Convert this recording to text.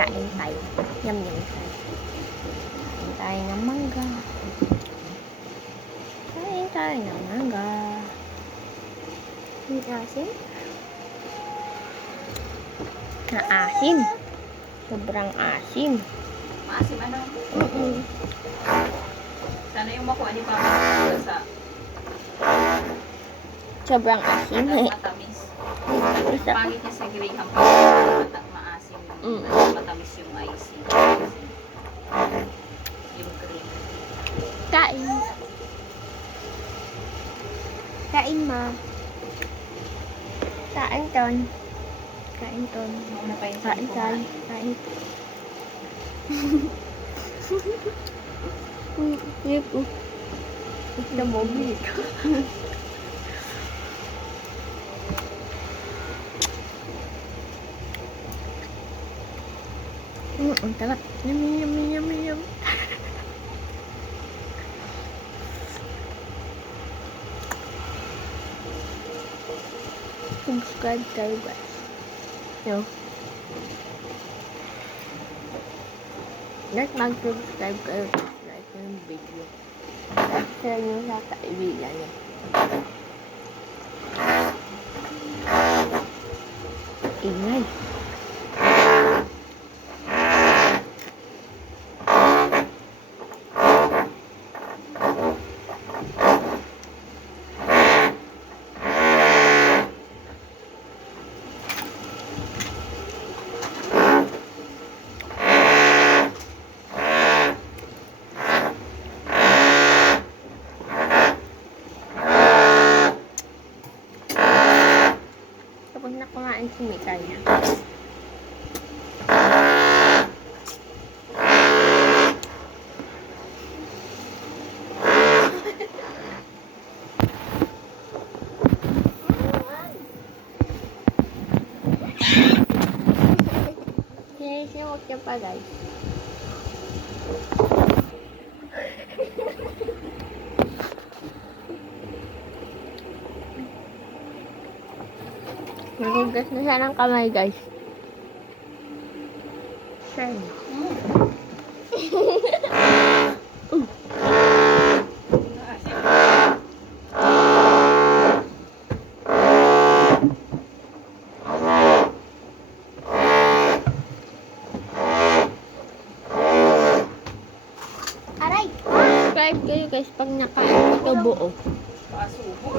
Kain tayo. Yum yum tayo. Kain tayo ng mangga. Kain tayo ng mangga. Ang asin? Naasim. Sobrang asim. Maasim ano? Sana yung makuha ni Papa sa Sobrang asim. matamis. Gusto ko. Pangit niya sa Graham pag maasim. Matamis yung icing. Yung cream. Kain. Kain, ma. Kain, Ton. Kain, Ton. Mauna pa yung Kain, Ton. Kain. Yep. Ito mo, bilik. Ang sarap. Yummy, yummy, yummy, yummy. Subscribe tayo, guys. No. Let's mag-subscribe kayo. Like yung video. Share nyo sa kaibigan nyo. Ingay. Kapag na kumain si Mika niya. Sinisimot niya pa, guys. Nagugas na siya ng kamay, guys. Share niyo. Aray! Subscribe kayo, guys, pag nakain ito buo. Pasubo.